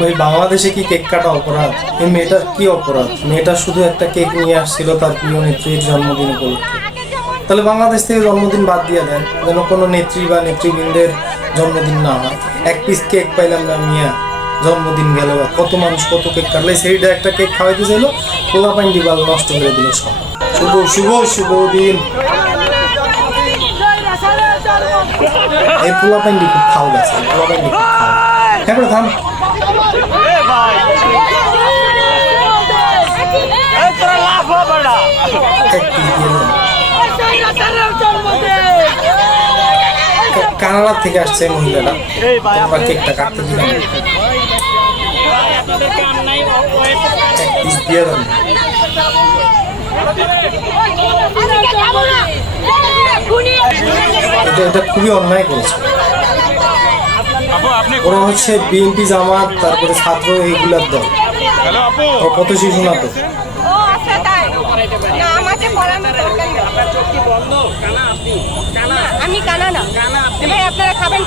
ভাই, বাংলাদেশে কি কেক কাটা অপরাধ? এই মেয়েটার কি অপরাধ? মেয়েটা শুধু একটা কেক নিয়ে আসছিল তার প্রিয় নেত্রীর জন্মদিন উপলক্ষে। তাহলে বাংলাদেশ থেকে জন্মদিন বাদ দিয়ে দেন, যেন কোনো নেত্রী বা নেতৃবৃন্দের জন্মদিন না হয়। এক পিস কেক পাইলাম না মিয়া, জন্মদিন গেল। কত মানুষ কত কেক কাটলে সেইটা একটা কেক খাওয়াইতে চাইল, পোলা পাইন ডিবাল নষ্ট করে দিল সব। শুভ শুভ শুভ দিন। এই পোলা পাইন ডি খুব খাও গেছে, পোলা পাইন ডি খুব খাও হ্যাঁ কানাডা থেকে আসছে মহিলাটা তোমরা কেকটা কাটতে দিলাম দিয়ে দেন। এটা এটা খুবই অন্যায় করেছে। ওরা হচ্ছে বিএনপি জামাত তারপরে ছাত্র এইগুলার দল। হ্যালো আপু। ও কত শিশু না তো আচ্ছা তাই। না। না, আমি কানা না। এবার আপনারা খাবেন